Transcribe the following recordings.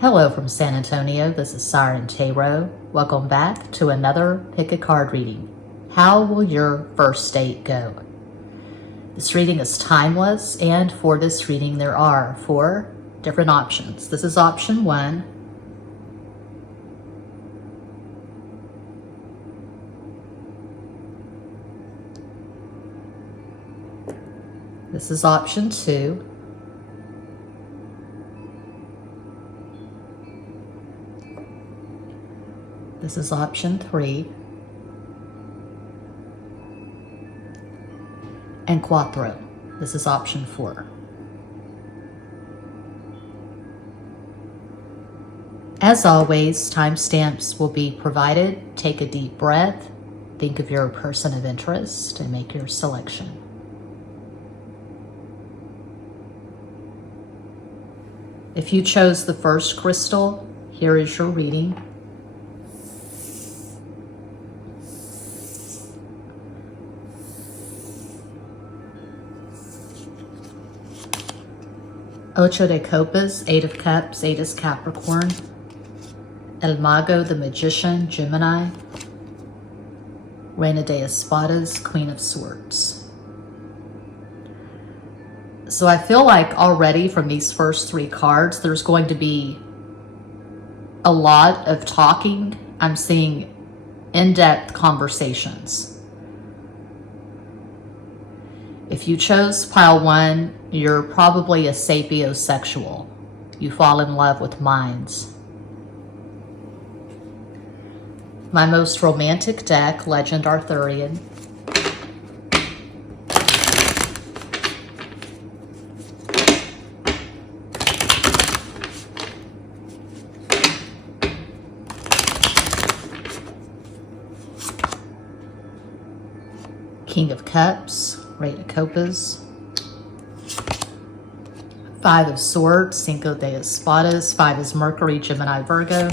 Hello from San Antonio, this is Siren Tarot. Welcome back to another pick a card reading. How will your first date go? This reading is timeless, and for this reading there are 4 different options. This is option 1. This is option 2. This is option 3. And Cuatro. This is option 4. As always, timestamps will be provided. Take a deep breath, think of your person of interest, and make your selection. If you chose the first crystal, here is your reading. Ocho de Copas, 8 of Cups, 8 is Capricorn. El Mago, the Magician, Gemini. Reina de Espadas, Queen of Swords. So I feel like already from these first 3 cards, there's going to be a lot of talking. I'm seeing in-depth conversations. If you chose pile 1, you're probably a sapiosexual. You fall in love with minds. My most romantic deck, Legend Arthurian. King of Cups, Eight of Copas. 5 of Swords, Cinco de Espadas. 5 is Mercury, Gemini, Virgo.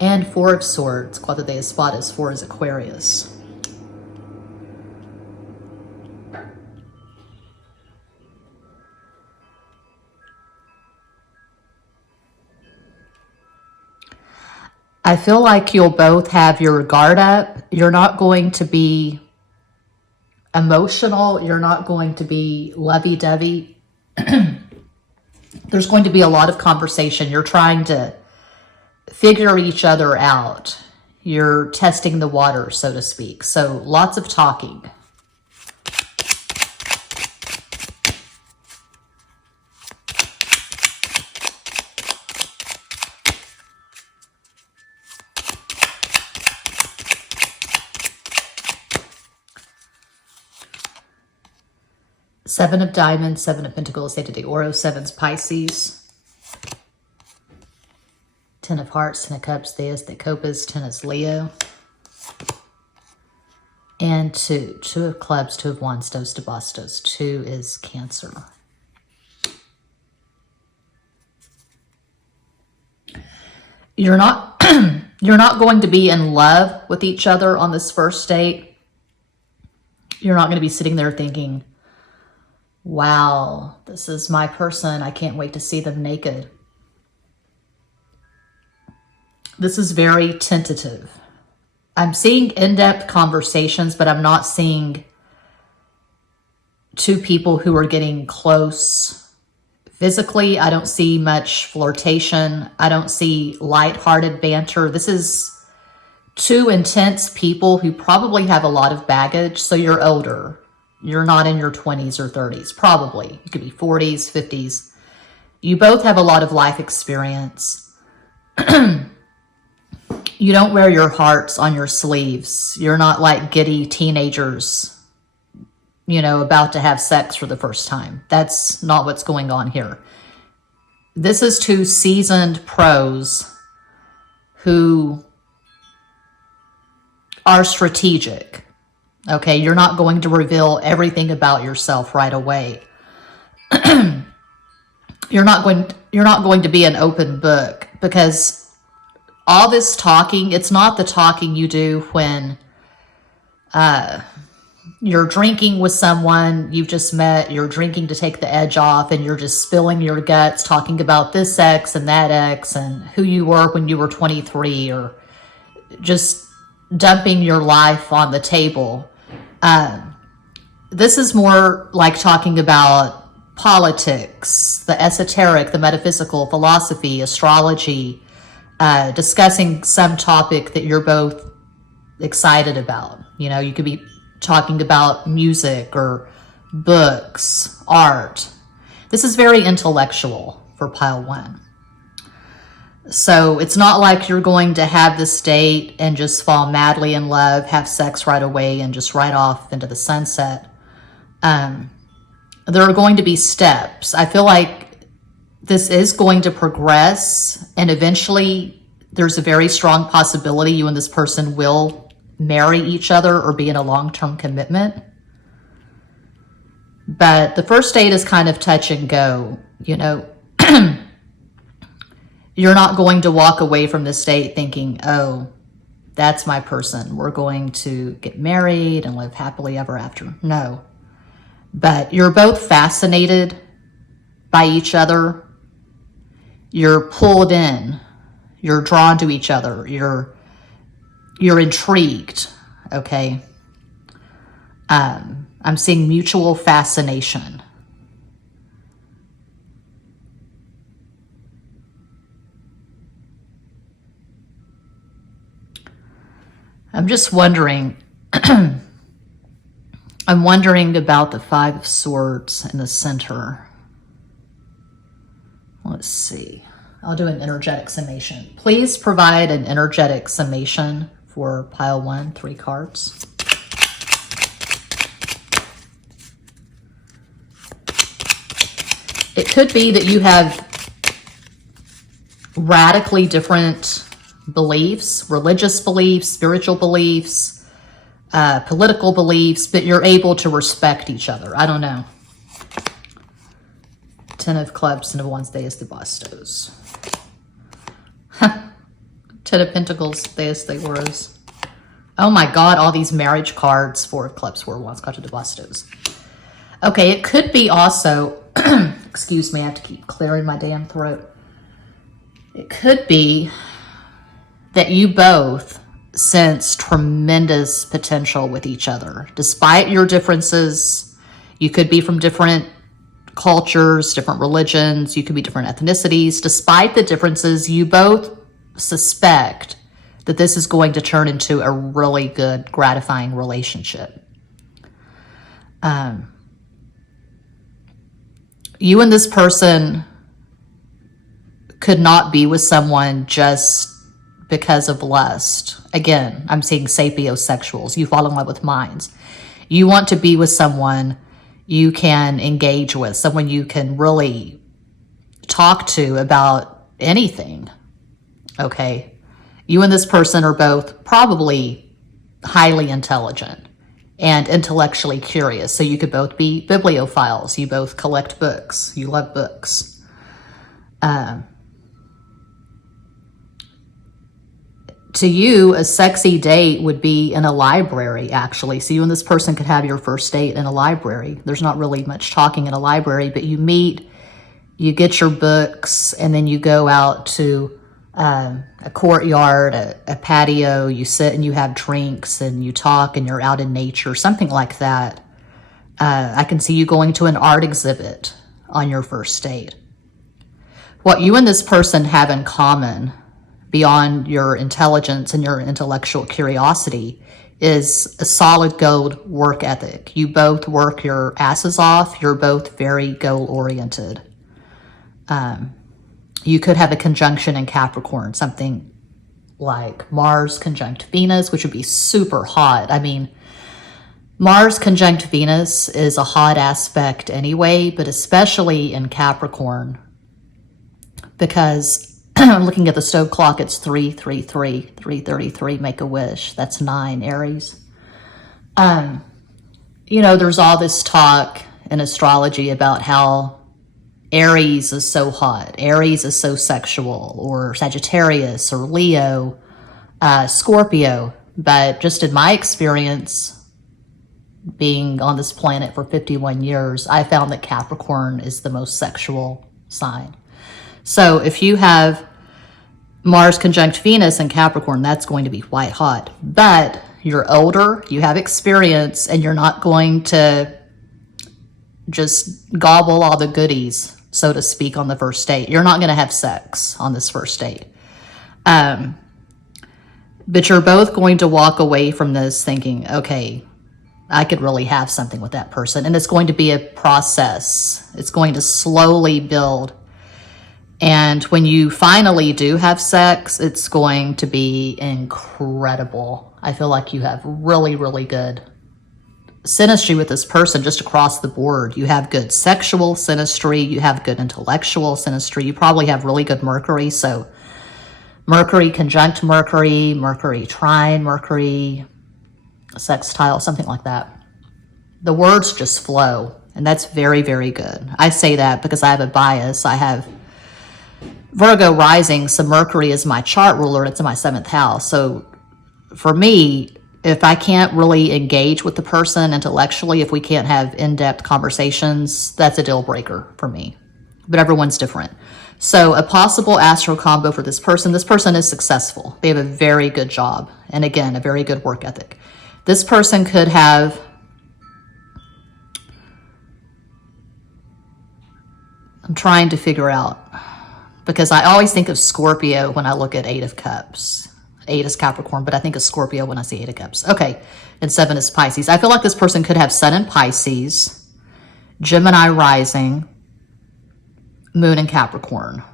And 4 of Swords, Cuatro de Espadas. 4 is Aquarius. I feel like you'll both have your guard up. You're not going to be emotional. You're not going to be lovey-dovey. There's going to be a lot of conversation. You're trying to figure each other out. You're testing the water, so to speak. So lots of talking. Seven of Diamonds, 7 of Pentacles, 8 de Oro, 7's Pisces. 10 of Hearts, 10 of Cups, 10 de Copas, 10 is Leo. And 2 of Clubs, 2 of Wands, 2 de Bastos, 2 is Cancer. You're not, you're not going to be in love with each other on this first date. You're not going to be sitting there thinking, wow, this is my person. I can't wait to see them naked. This is very tentative. I'm seeing in-depth conversations, but I'm not seeing 2 people who are getting close physically. I don't see much flirtation. I don't see lighthearted banter. This is 2 intense people who probably have a lot of baggage. So you're older. You're not in your 20s or 30s, probably. You could be 40s, 50s. You both have a lot of life experience. You don't wear your hearts on your sleeves. You're not like giddy teenagers, you know, about to have sex for the first time. That's not what's going on here. This is 2 seasoned pros who are strategic. Okay, you're not going to reveal everything about yourself right away. You're not going to be an open book, because all this talking, it's not the talking you do when You're drinking with someone you've just met, you're drinking to take the edge off, and you're just spilling your guts talking about this ex and that ex and who you were when you were 23, or just dumping your life on the table. This is more like talking about politics, the esoteric, the metaphysical, philosophy, astrology, discussing some topic that you're both excited about. You know, you could be talking about music or books, art. This is very intellectual for pile 1. So it's not like you're going to have this date and just fall madly in love, have sex right away, and just ride off into the sunset. There are going to be steps. I feel like this is going to progress, and eventually there's a very strong possibility you and this person will marry each other or be in a long-term commitment. But the first date is kind of touch and go. You know, you're not going to walk away from this date thinking, oh, that's my person, we're going to get married and live happily ever after. No. But you're both fascinated by each other. You're pulled in. You're drawn to each other. You're intrigued, okay? I'm seeing mutual fascination. I'm just wondering, I'm wondering about the 5 of Swords in the center. Let's see. I'll do an energetic summation. Please provide an energetic summation for pile 1, 3 cards. It could be that you have radically different beliefs, religious beliefs, spiritual beliefs, political beliefs, but you're able to respect each other. I don't know. 10 of Clubs, 10 of Wands, Deus de Bastos. 10 of Pentacles, Deus de Ouros. Oh my God, all these marriage cards. 4 of Clubs, 4 of Wands, Carta de Bastos. Okay, it could be also, excuse me, I have to keep clearing my damn throat. It could be that you both sense tremendous potential with each other. Despite your differences, you could be from different cultures, different religions, you could be different ethnicities. Despite the differences, you both suspect that this is going to turn into a really good, gratifying relationship. You and this person could not be with someone just because of lust. Again, I'm seeing sapiosexuals. You fall in love with minds. You want to be with someone you can engage with, someone you can really talk to about anything. Okay? You and this person are both probably highly intelligent and intellectually curious. So you could both be bibliophiles. You both collect books. You love books. To you, a sexy date would be in a library, actually. So you and this person could have your first date in a library. There's not really much talking in a library, but you meet, you get your books, and then you go out to a courtyard, a patio. You sit and you have drinks and you talk and you're out in nature, something like that. I can see you going to an art exhibit on your first date. What you and this person have in common, beyond your intelligence and your intellectual curiosity, is a solid gold work ethic. You both work your asses off. You're both very goal-oriented. You could have a conjunction in Capricorn, something like Mars conjunct Venus, which would be super hot. I mean, Mars conjunct Venus is a hot aspect anyway, but especially in Capricorn, because I'm looking at the stove clock, it's 3:33, 3:33, make a wish. That's 9, Aries. You know, there's all this talk in astrology about how Aries is so hot, Aries is so sexual, or Sagittarius, or Leo, Scorpio. But just in my experience, being on this planet for 51 years, I found that Capricorn is the most sexual sign. So if you have Mars conjunct Venus in Capricorn, that's going to be white hot. But you're older, you have experience, and you're not going to just gobble all the goodies, so to speak, on the first date. You're not going to have sex on this first date. But you're both going to walk away from this thinking, okay, I could really have something with that person. And it's going to be a process. It's going to slowly build. And when you finally do have sex, it's going to be incredible. I feel like you have really, really good synastry with this person just across the board. You have good sexual synastry. You have good intellectual synastry. You probably have really good Mercury. So Mercury conjunct Mercury, Mercury trine Mercury, sextile, something like that. The words just flow, and that's very, very good. I say that because I have a bias. I have Virgo rising, so Mercury is my chart ruler. It's in my 7th house. So for me, if I can't really engage with the person intellectually, if we can't have in-depth conversations, that's a deal breaker for me. But everyone's different. So a possible astro combo for this person is successful. They have a very good job. And again, a very good work ethic. This person could have, I'm trying to figure out, because I always think of Scorpio when I look at 8 of Cups. 8 is Capricorn, but I think of Scorpio when I see 8 of Cups. Okay, and 7 is Pisces. I feel like this person could have Sun in Pisces, Gemini rising, Moon in Capricorn.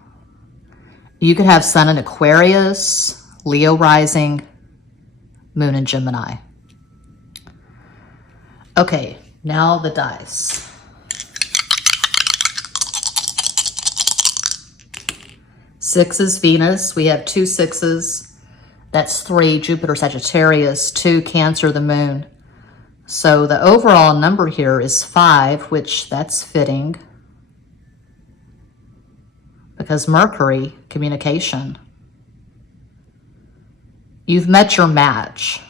You could have Sun in Aquarius, Leo rising, Moon in Gemini. Okay, now the dice. Six is Venus. We have 2 6s. That's 3, Jupiter, Sagittarius, 2, Cancer, the Moon. So the overall number here is 5, which that's fitting. Because Mercury, communication. You've met your match.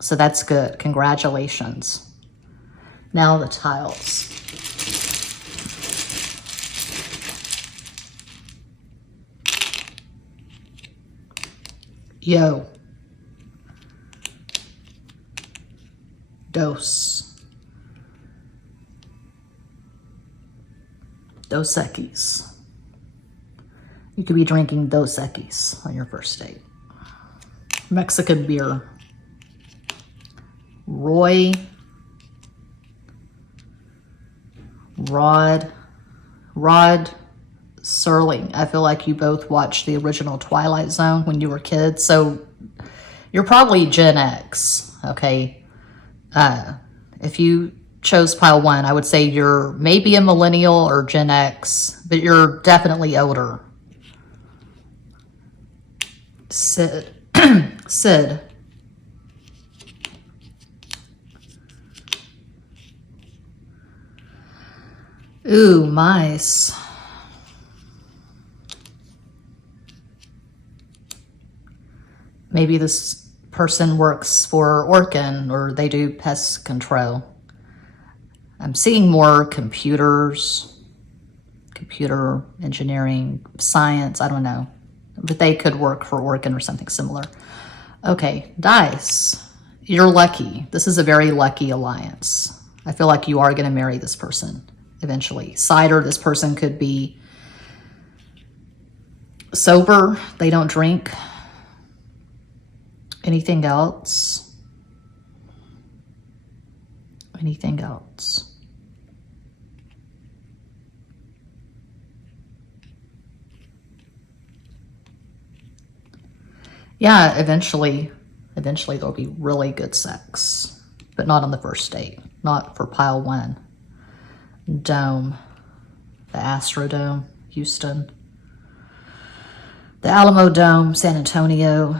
So that's good. Congratulations. Now the tiles. Yo. Dos. Dos Equis. You could be drinking Dos Equis on your first date. Mexican beer. Roy. Rod Serling. I feel like you both watched the original Twilight Zone when you were kids, so you're probably Gen X, okay? If you chose pile 1, I would say you're maybe a millennial or Gen X, but you're definitely older. Sid. Sid. Ooh, mice. Maybe this person works for Orkin or they do pest control. I'm seeing more computers, computer engineering, science, I don't know. But they could work for Orkin or something similar. Okay, dice. You're lucky. This is a very lucky alliance. I feel like you are going to marry this person eventually. Cider, this person could be sober. They don't drink. Anything else? Anything else? Yeah, eventually there'll be really good sex, but not on the first date, not for pile 1. Dome, the Astrodome, Houston, the Alamo Dome, San Antonio.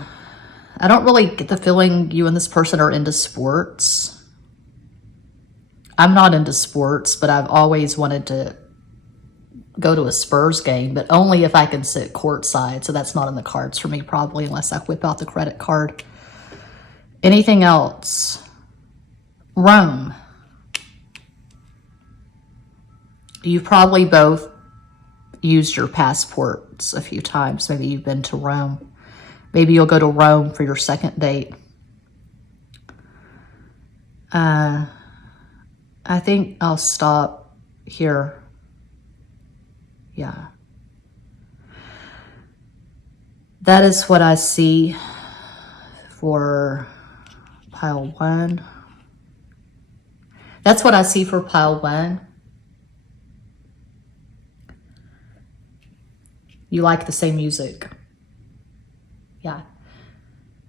I don't really get the feeling you and this person are into sports. I'm not into sports, but I've always wanted to go to a Spurs game, but only if I can sit courtside. So that's not in the cards for me, probably, unless I whip out the credit card. Anything else? Rome. You've probably both used your passports a few times. Maybe you've been to Rome. Maybe you'll go to Rome for your second date. I think I'll stop here. Yeah. That is what I see for pile 1. That's what I see for pile 1. You like the same music. Yeah.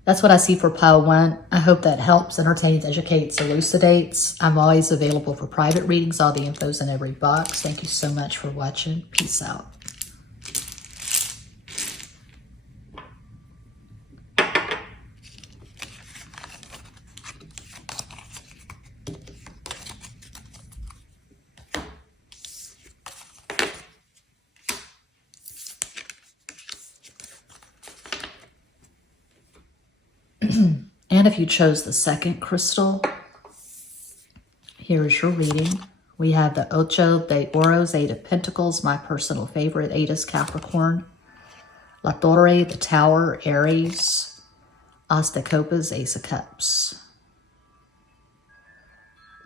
That's what I see for pile 1. I hope that helps, entertains, educates, elucidates. I'm always available for private readings. All the info's in every box. Thank you so much for watching. Peace out. And if you chose the second crystal, here is your reading. We have the Ocho de Oros, 8 of Pentacles, my personal favorite. 8 is Capricorn. La Torre, the Tower, Aries. As de Copas, Ace of Cups.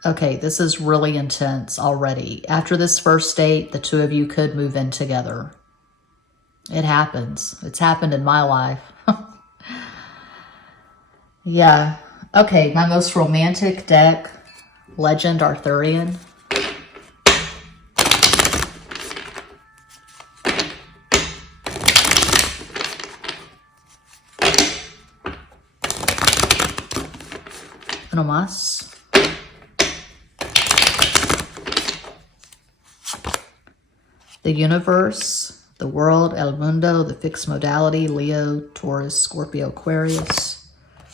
Okay, this is really intense already. After this first date, the two of you could move in together. It happens. It's happened in my life. Yeah. Okay, my most romantic deck, Legend Arthurian. No más. The Universe, the World, El Mundo, the Fixed Modality, Leo, Taurus, Scorpio, Aquarius.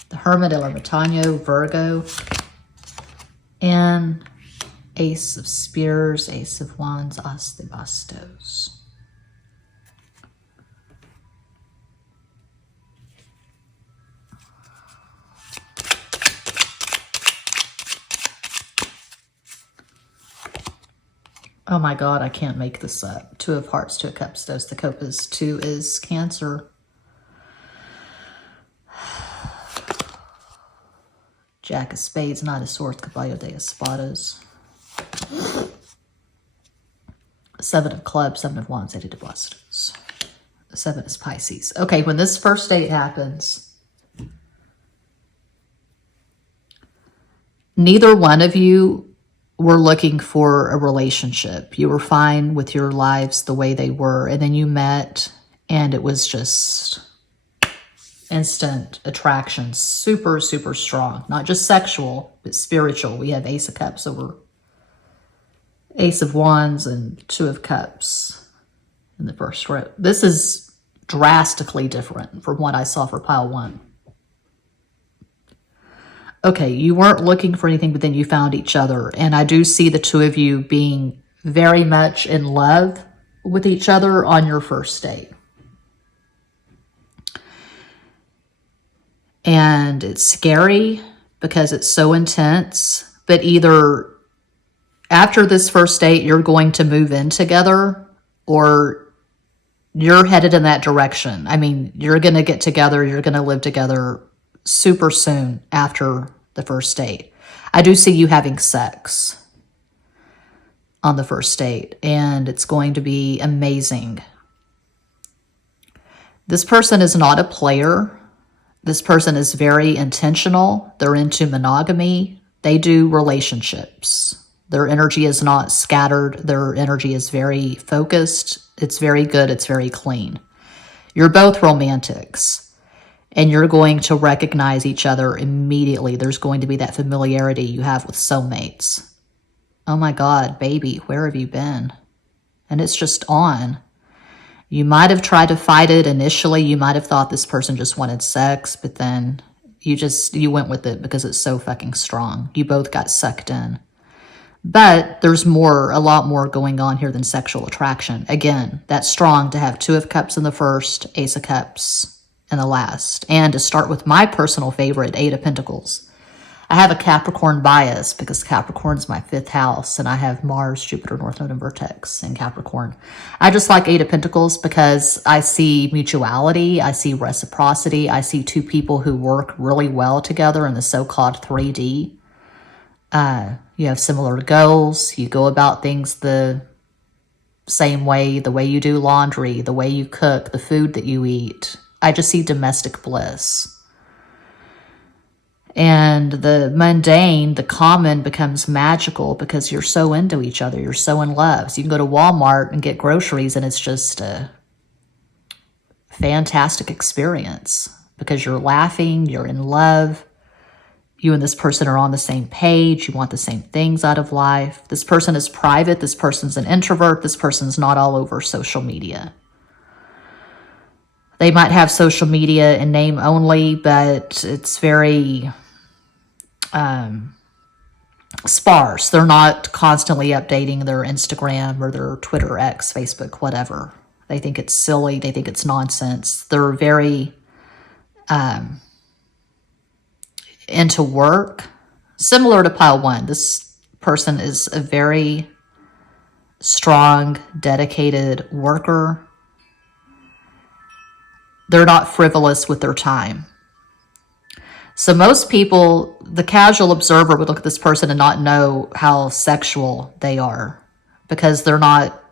The Hermit, El Ermitaño, Virgo, and Ace of Spears, Ace of Wands, As de Bastos. Oh my God, I can't make this up. 2 of Hearts, 2 of Cups, Dos de Copas. 2 is Cancer. Jack of Spades, Knight of Swords, Caballo de Espadas. 7 of Clubs, 7 of Wands, 8 of Bastos. 7 is Pisces. Okay, when this first date happens, neither one of you were looking for a relationship. You were fine with your lives the way they were. And then you met and it was just instant attraction, super, super strong. Not just sexual, but spiritual. We have Ace of Cups over Ace of Wands and 2 of Cups in the first row. This is drastically different from what I saw for pile 1. Okay, you weren't looking for anything, but then you found each other. And I do see the 2 of you being very much in love with each other on your first date. And it's scary because it's so intense, but either after this first date, you're going to move in together or you're headed in that direction. I mean, you're going to get together, you're going to live together super soon after the first date. I do see you having sex on the first date, and it's going to be amazing. This person is not a player. This person is very intentional. They're into monogamy. They do relationships. Their energy is not scattered. Their energy is very focused. It's very good. It's very clean. You're both romantics, and you're going to recognize each other immediately. There's going to be that familiarity you have with soulmates. Oh my God, baby, where have you been? And it's just on. You might have tried to fight it initially. You might have thought this person just wanted sex, but then you went with it because it's so fucking strong. You both got sucked in. But there's more, a lot more going on here than sexual attraction. Again, that's strong to have 2 of Cups in the first, Ace of Cups in the last. And to start with my personal favorite, 8 of Pentacles. I have a Capricorn bias because Capricorn's my 5th house, and I have Mars, Jupiter, North Node, and Vertex in Capricorn. I just like 8 of Pentacles because I see mutuality, I see reciprocity, I see 2 people who work really well together in the so-called 3D. You have similar goals, you go about things the same way, the way you do laundry, the way you cook, the food that you eat. I just see domestic bliss. And the mundane, the common becomes magical because you're so into each other. You're so in love. So you can go to Walmart and get groceries and it's just a fantastic experience because you're laughing, you're in love. You and this person are on the same page. You want the same things out of life. This person is private. This person's an introvert. This person's not all over social media. They might have social media in name only, but it's very sparse. They're not constantly updating their Instagram or their Twitter, X, Facebook, whatever. They think it's silly. They think it's nonsense. They're very into work. Similar to pile 1, this person is a very strong, dedicated worker. They're not frivolous with their time. So most people, the casual observer would look at this person and not know how sexual they are because they're not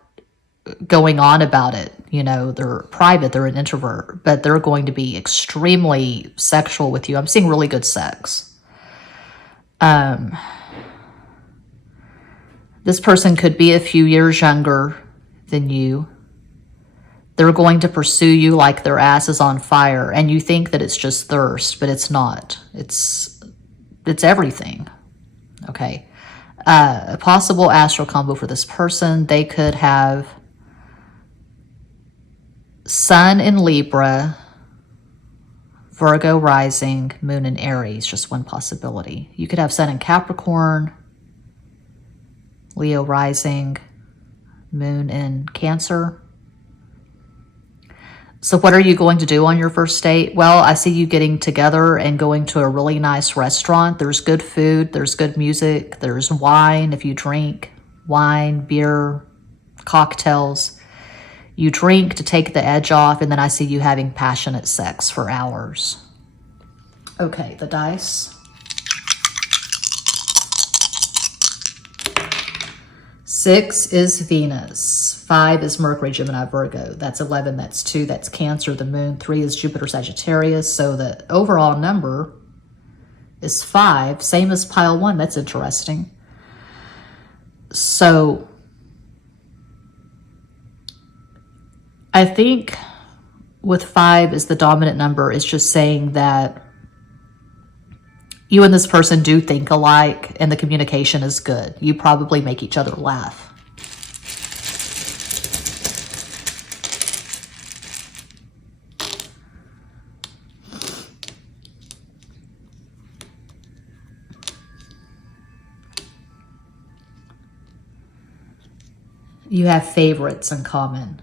going on about it. You know, they're private, they're an introvert, but they're going to be extremely sexual with you. I'm seeing really good sex. This person could be a few years younger than you. They're going to pursue you like their ass is on fire, and you think that it's just thirst, but it's not. It's everything, okay? A possible astral combo for this person, they could have Sun in Libra, Virgo rising, Moon in Aries, just one possibility. You could have Sun in Capricorn, Leo rising, Moon in Cancer. So what are you going to do on your first date? Well, I see you getting together and going to a really nice restaurant. There's good food, there's good music, there's wine if you drink, wine, beer, cocktails. You drink to take the edge off, and then I see you having passionate sex for hours. Okay, the dice. 6 is Venus. 5 is Mercury, Gemini, Virgo. That's 11, that's 2, that's Cancer, the Moon. 3 is Jupiter, Sagittarius. So the overall number is 5, same as pile 1. That's interesting. So I think with 5 as the dominant number, it's just saying that you and this person do think alike and the communication is good. You probably make each other laugh. You have favorites in common.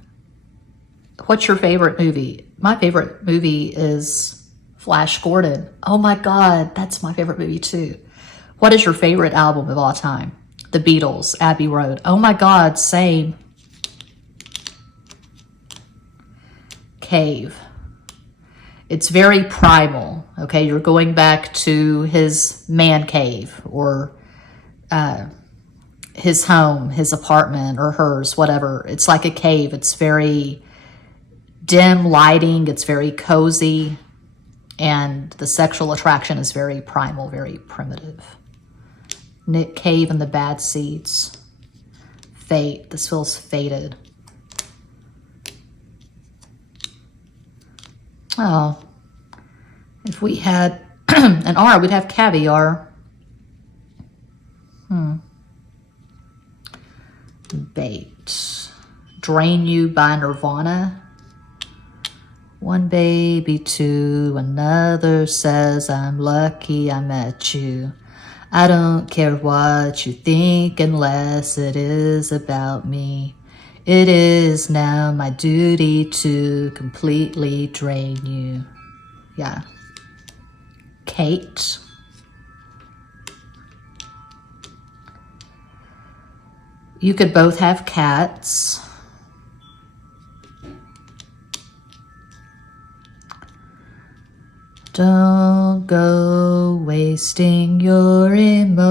What's your favorite movie? My favorite movie is Flash Gordon. Oh my God, that's my favorite movie too. What is your favorite album of all time? The Beatles, Abbey Road. Oh my God, same. Cave. It's very primal, okay? You're going back to his man cave or his home, his apartment or hers, whatever. It's like a cave. It's very dim lighting. It's very cozy. And the sexual attraction is very primal, very primitive. Nick Cave and the Bad Seeds. Fate. This feels fated. Oh. If we had an R, we'd have caviar. Bait. Drain You by Nirvana. One baby, two, another says, I'm lucky I met you. I don't care what you think unless it is about me. It is now my duty to completely drain you. Yeah. Kate. You could both have cats. Don't go wasting your emotions.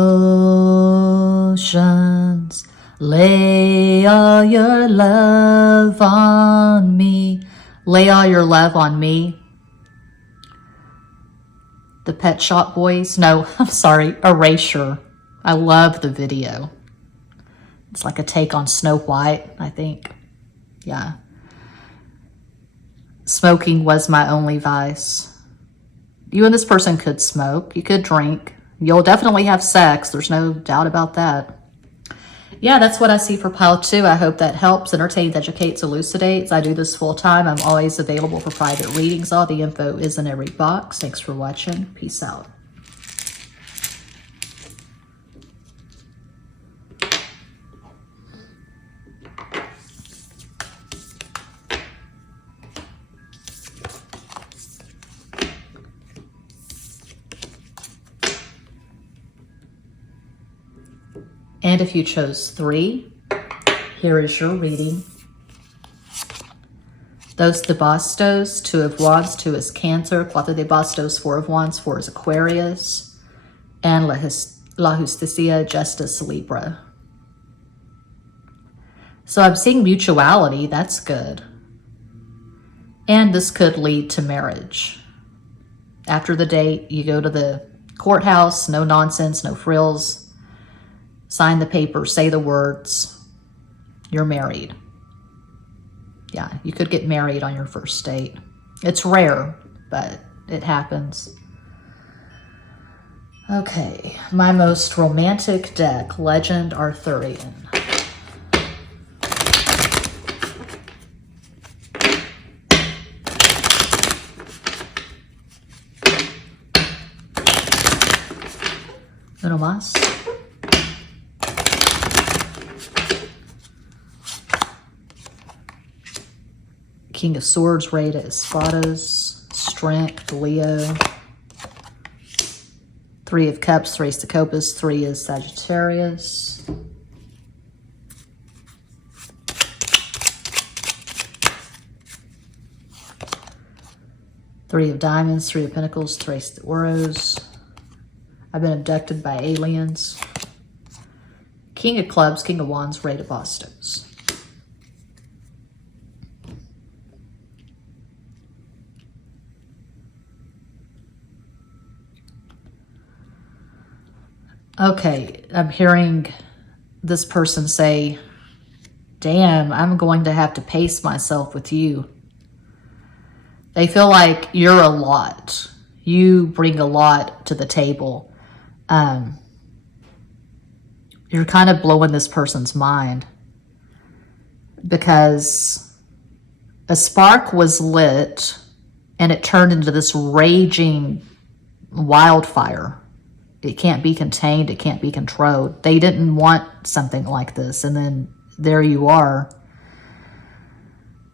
Lay all your love on me. Lay all your love on me. The Pet Shop Boys? No, I'm sorry, Erasure. I love the video. It's like a take on Snow White, I think. Yeah. Smoking was my only vice. You and this person could smoke. You could drink. You'll definitely have sex. There's no doubt about that. Yeah, that's what I see for pile 2. I hope that helps, entertains, educates, elucidates. I do this full time. I'm always available for private readings. All the info is in every box. Thanks for watching. Peace out. And if you chose 3, here is your reading. Dos de Bastos, 2 of Wands, 2 is Cancer, Cuatro de Bastos, 4 of Wands, 4 is Aquarius, and La Justicia, Justice, Libra. So I'm seeing mutuality, that's good. And this could lead to marriage. After the date, you go to the courthouse, no nonsense, no frills. Sign the paper, say the words, you're married. Yeah, you could get married on your first date. It's rare, but it happens. Okay, my most romantic deck, Legend Arthurian. Uno más. King of Swords, Rey de Espadas, Strength, Leo. 3 of Cups, 3 is Copas, 3 is Sagittarius. Three of Diamonds, 3 of Pentacles, 3 de Oros. I've been abducted by aliens. King of Clubs, King of Wands, Rey de Bastos. Okay, I'm hearing this person say, damn, I'm going to have to pace myself with you. They feel like you're a lot. You bring a lot to the table. You're kind of blowing this person's mind because a spark was lit and it turned into this raging wildfire. It can't be contained. It can't be controlled. They didn't want something like this. And then there you are.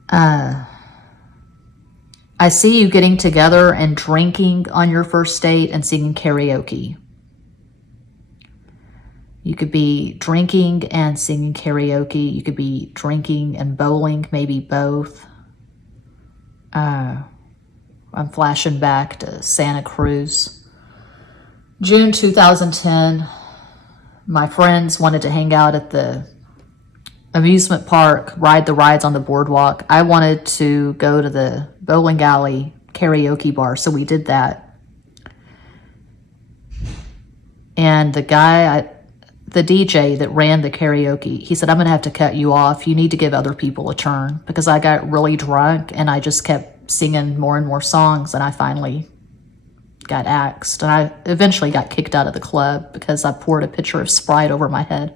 I see you getting together and drinking on your first date and singing karaoke. You could be drinking and singing karaoke. You could be drinking and bowling, maybe both. I'm flashing back to Santa Cruz. June 2010, my friends wanted to hang out at the amusement park, ride the rides on the boardwalk. I wanted to go to the bowling alley karaoke bar, so we did that. And the guy, the DJ that ran the karaoke, he said, I'm going to have to cut you off. You need to give other people a turn, because I got really drunk and I just kept singing more and more songs, and I finally got axed, and I eventually got kicked out of the club because I poured a pitcher of Sprite over my head,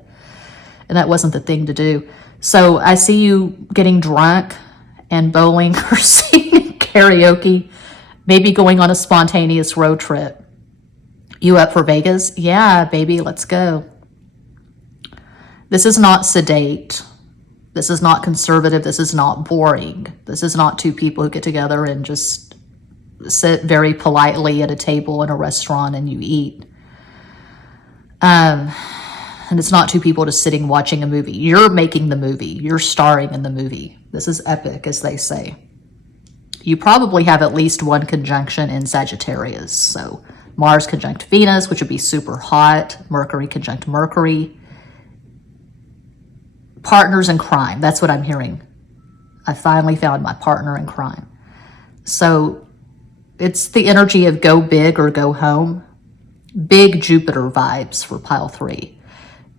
and that wasn't the thing to do. So I see you getting drunk and bowling or singing karaoke, maybe going on a spontaneous road trip. You up for Vegas? Yeah, baby, let's go. This is not sedate. This is not conservative. This is not boring. This is not 2 people who get together and just sit very politely at a table in a restaurant and you eat. And it's not two people just sitting watching a movie. You're making the movie. You're starring in the movie. This is epic, as they say. You probably have at least one conjunction in Sagittarius. So Mars conjunct Venus, which would be super hot. Mercury conjunct Mercury. Partners in crime. That's what I'm hearing. I finally found my partner in crime. So it's the energy of go big or go home. Big Jupiter vibes for pile 3.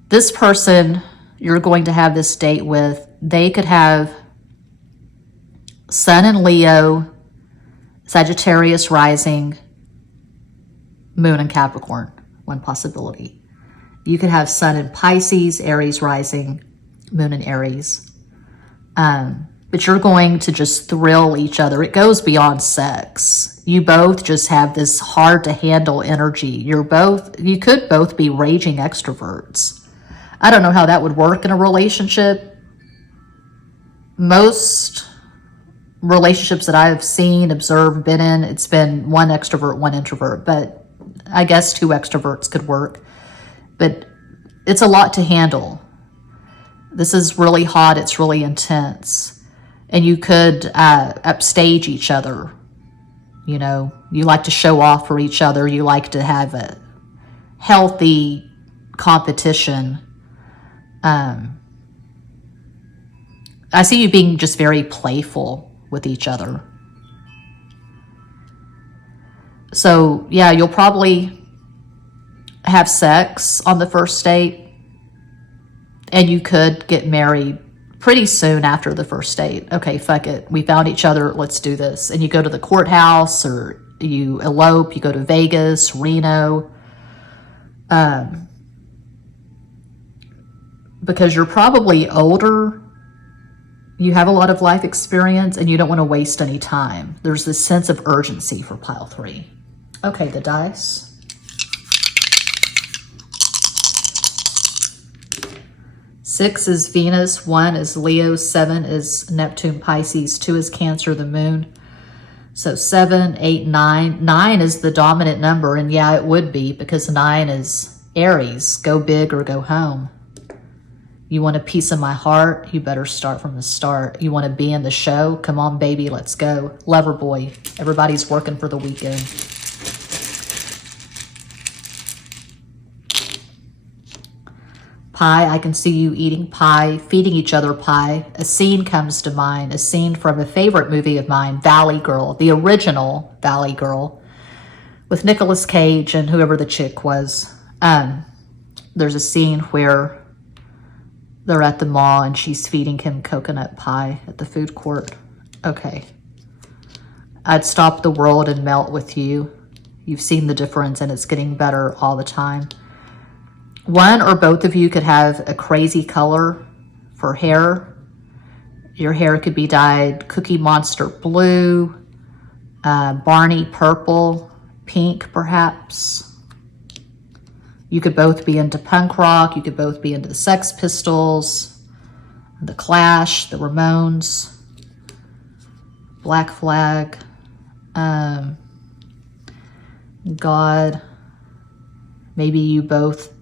This person you're going to have this date with, they could have Sun in Leo, Sagittarius rising, Moon in Capricorn, one possibility. You could have Sun in Pisces, Aries rising, Moon in Aries. But you're going to just thrill each other. It goes beyond sex. You both just have this hard to handle energy. You could both be raging extroverts. I don't know how that would work in a relationship. Most relationships that I've seen, observed, been in, it's been one extrovert, one introvert, but I guess 2 extroverts could work. But it's a lot to handle. This is really hot. It's really intense. And you could upstage each other. You know, you like to show off for each other. You like to have a healthy competition. I see you being just very playful with each other. So, yeah, you'll probably have sex on the first date. And you could get married pretty soon after the first date. Okay, fuck it. We found each other. Let's do this. And you go to the courthouse, or you elope. You go to Vegas, Reno. Because you're probably older. You have a lot of life experience, and you don't want to waste any time. There's this sense of urgency for pile 3. Okay, the dice. 6 is Venus, 1 is Leo, 7 is Neptune, Pisces, 2 is Cancer, the moon. So 7, 8, 9. 9 is the dominant number, and yeah, it would be, because 9 is Aries, go big or go home. You want a piece of my heart? You better start from the start. You want to be in the show? Come on, baby, let's go. Lover boy. Everybody's working for the weekend. Pie, I can see you eating pie, feeding each other pie. A scene comes to mind, a scene from a favorite movie of mine, Valley Girl, the original Valley Girl, with Nicolas Cage and whoever the chick was. There's a scene where they're at the mall and she's feeding him coconut pie at the food court. Okay. I'd stop the world and melt with you. You've seen the difference, and it's getting better all the time. One or both of you could have a crazy color for hair. Your hair could be dyed Cookie Monster blue, Barney purple, pink perhaps. You could both be into punk rock. You could both be into the Sex Pistols, the Clash, the Ramones, Black Flag, God. Maybe you both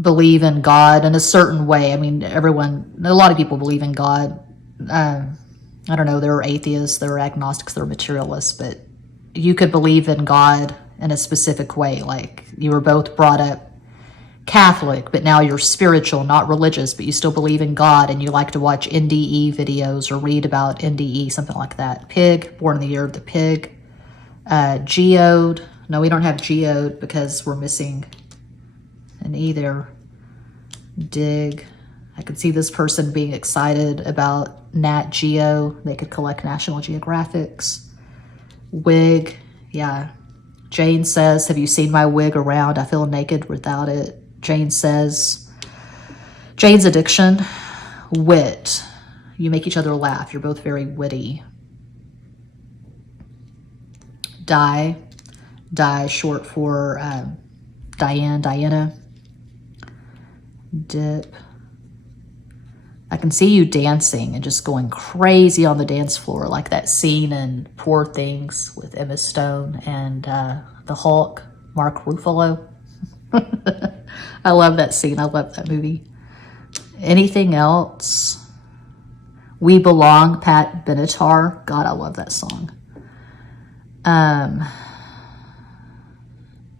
believe in God in a certain way. I mean, a lot of people believe in God. I don't know, there are atheists, there are agnostics, there are materialists, but you could believe in God in a specific way. Like, you were both brought up Catholic, but now you're spiritual, not religious, but you still believe in God, and you like to watch NDE videos or read about NDE, something like that. Pig, born in the year of the pig. Geode. No, we don't have geode because we're missing an E there. Dig. I could see this person being excited about Nat Geo. They could collect National Geographics. Wig. Yeah. Jane says, have you seen my wig around? I feel naked without it. Jane says, Jane's addiction. Wit. You make each other laugh. You're both very witty. Die. Die, short for Diane, Diana. Dip. I can see you dancing and just going crazy on the dance floor, like that scene in Poor Things with Emma Stone and the Hulk, Mark Ruffalo. I love that scene. I love that movie. Anything else? We Belong, Pat Benatar. God, I love that song.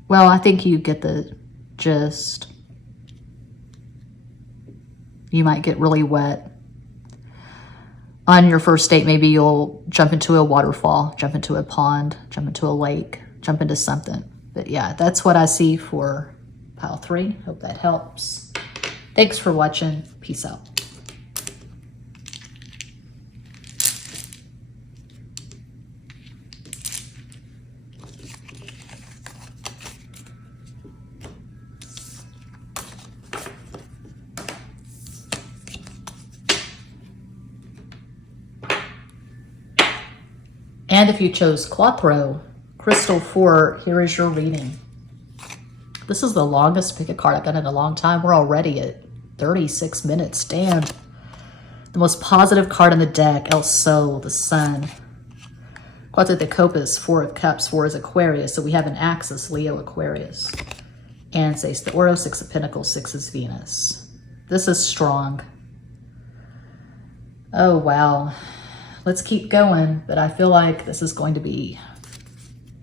Well, I think you get the gist. You might get really wet. On your first date, maybe you'll jump into a waterfall, jump into a pond, jump into a lake, jump into something. But yeah, that's what I see for pile 3. Hope that helps. Thanks for watching. Peace out. And if you chose Quattro, Crystal 4, here is your reading. This is the longest pick a card I've done in a long time. We're already at 36 minutes. Damn. The most positive card in the deck, El Sol, the Sun. Quattro de Copas, 4 of Cups, 4 is Aquarius. So we have an axis, Leo, Aquarius. And Seis de Oro, 6 of Pentacles, 6 is Venus. This is strong. Oh, wow. Let's keep going, but I feel like this is going to be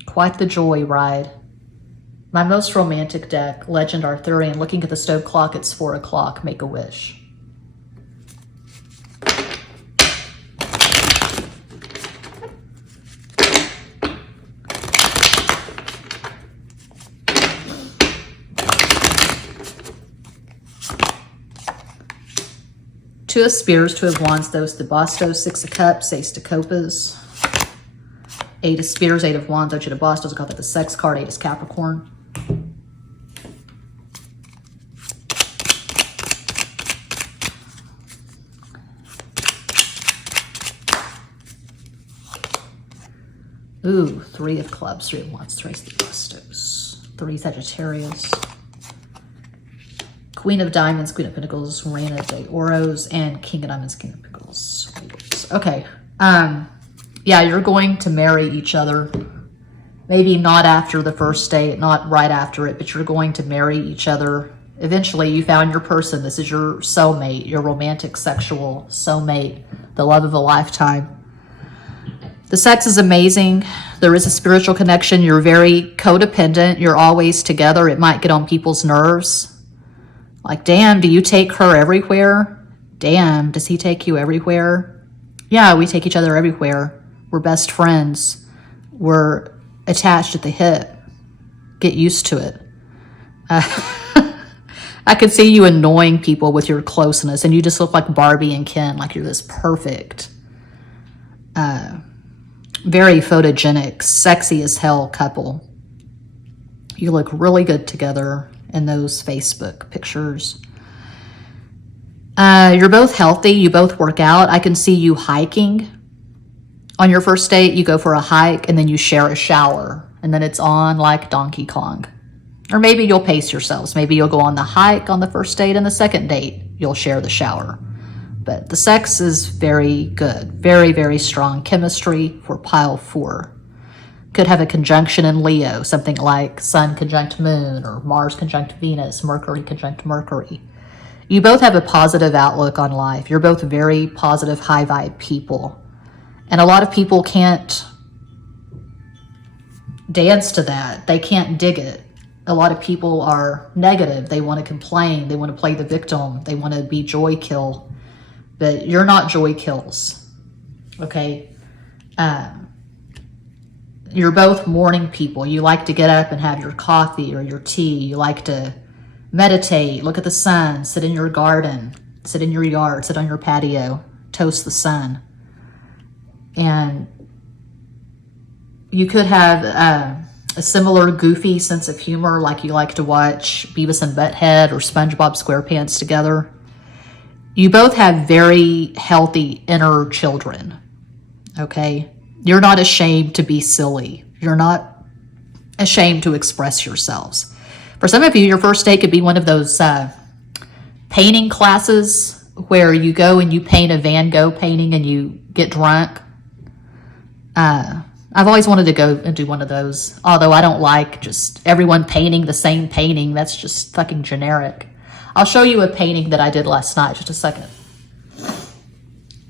quite the joy ride. My most romantic deck, Legend Arthurian. Looking at the stove clock, it's 4 o'clock. Make a wish. Two of Spears, 2 of Wands, Dos de Bastos, 6 of Cups, Ace de Copas, 8 of Spears, 8 of Wands, Ocho de Bastos. I got that the sex card, 8 is Capricorn. Ooh, 3 of Clubs, 3 of Wands, 3 de Bastos, 3 Sagittarius. Queen of Diamonds, Queen of Pentacles, Reina de Oros, and King of Diamonds, King of Pentacles. Okay. Yeah, you're going to marry each other. Maybe not after the first date, not right after it, but you're going to marry each other. Eventually, you found your person. This is your soulmate, your romantic, sexual soulmate, the love of a lifetime. The sex is amazing. There is a spiritual connection. You're very codependent. You're always together. It might get on people's nerves. Like, damn, do you take her everywhere? Damn, does he take you everywhere? Yeah, we take each other everywhere. We're best friends. We're attached at the hip. Get used to it. I could see you annoying people with your closeness, and you just look like Barbie and Ken, like you're this perfect, very photogenic, sexy as hell couple. You look really good together in those Facebook pictures. You're both healthy. You both work out. I can see you hiking. On your first date, you go for a hike and then you share a shower. And then it's on like Donkey Kong. Or maybe you'll pace yourselves. Maybe you'll go on the hike on the first date, and the second date, you'll share the shower. But the sex is very good. Very, very strong chemistry for pile 4. Could have a conjunction in Leo, something like Sun conjunct Moon, or Mars conjunct Venus, Mercury conjunct Mercury. You both have a positive outlook on life. You're both very positive, high vibe people. And a lot of people can't dance to that. They can't dig it. A lot of people are negative. They want to complain. They want to play the victim. They want to be joy kill. But you're not joy kills. Okay? You're both morning people. You like to get up and have your coffee or your tea. You like to meditate, look at the sun, sit in your garden, sit in your yard, sit on your patio, toast the sun. And you could have a similar goofy sense of humor, like you like to watch Beavis and Butthead or SpongeBob SquarePants together. You both have very healthy inner children, okay? You're not ashamed to be silly. You're not ashamed to express yourselves. For some of you, your first date could be one of those painting classes where you go and you paint a Van Gogh painting and you get drunk. I I've always wanted to go and do one of those, although I don't like just everyone painting the same painting. That's just fucking generic. I'll show you a painting that I did last night. Just a second.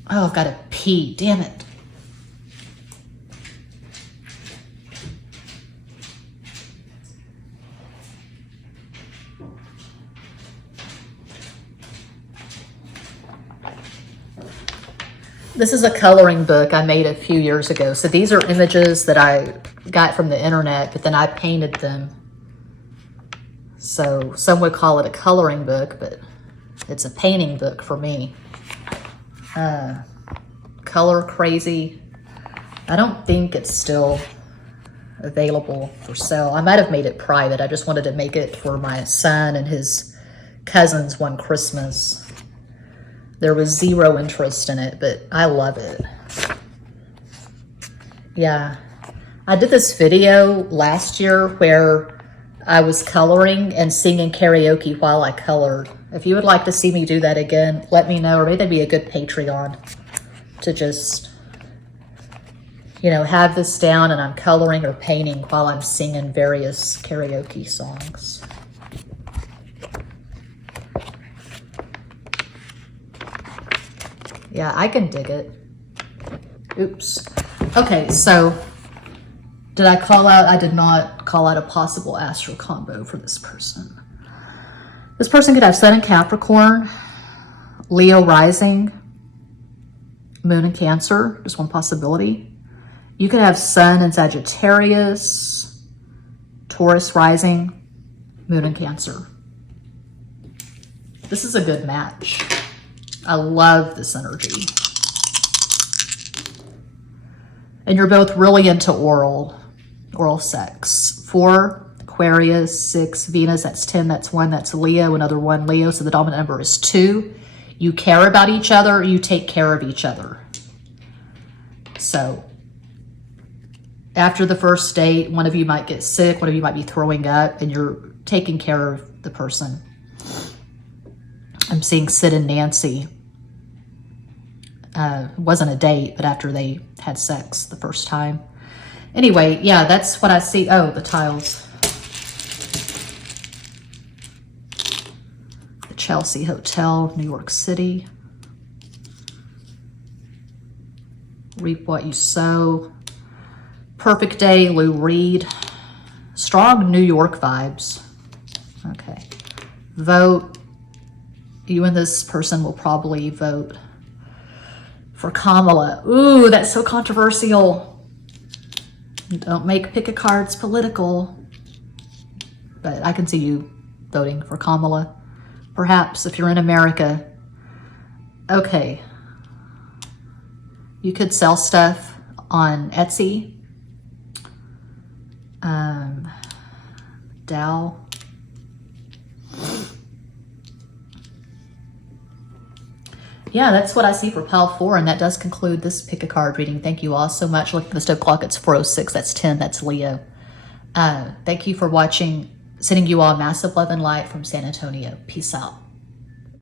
Oh, I've got to pee. Damn it. This is a coloring book I made a few years ago. So these are images that I got from the internet, but then I painted them. So some would call it a coloring book, but it's a painting book for me. Color Crazy. I don't think it's still available for sale. I might have made it private. I just wanted to make it for my son and his cousins one Christmas. There was zero interest in it, but I love it. Yeah. I did this video last year where I was coloring and singing karaoke while I colored. If you would like to see me do that again, let me know. Or maybe that'd be a good Patreon to just, you know, have this down and I'm coloring or painting while I'm singing various karaoke songs. Yeah, I can dig it. Oops. Okay, so did I call out? I did not call out a possible astro combo for this person. This person could have Sun in Capricorn, Leo rising, Moon in Cancer, just one possibility. You could have Sun in Sagittarius, Taurus rising, Moon in Cancer. This is a good match. I love this energy. And you're both really into oral sex. 4, Aquarius, 6, Venus, that's 10, that's 1, that's Leo, another 1, Leo, so the dominant number is 2. You care about each other, you take care of each other. So, after the first date, one of you might get sick, one of you might be throwing up, and you're taking care of the person. I'm seeing Sid and Nancy. It wasn't a date, but after they had sex the first time. Anyway, yeah, that's what I see. Oh, the tiles. The Chelsea Hotel, New York City. Reap what you sow. Perfect Day, Lou Reed. Strong New York vibes. Okay. Vote. You and this person will probably vote for Kamala. Ooh, that's so controversial. Don't make pick-a-cards political. But I can see you voting for Kamala. Perhaps if you're in America. Okay. You could sell stuff on Etsy. Dow. Yeah, that's what I see for Pile 4, and that does conclude this pick-a-card reading. Thank you all so much. Look at the stove clock. It's 4:06. That's 10. That's Leo. Thank you for watching. Sending you all massive love and light from San Antonio. Peace out.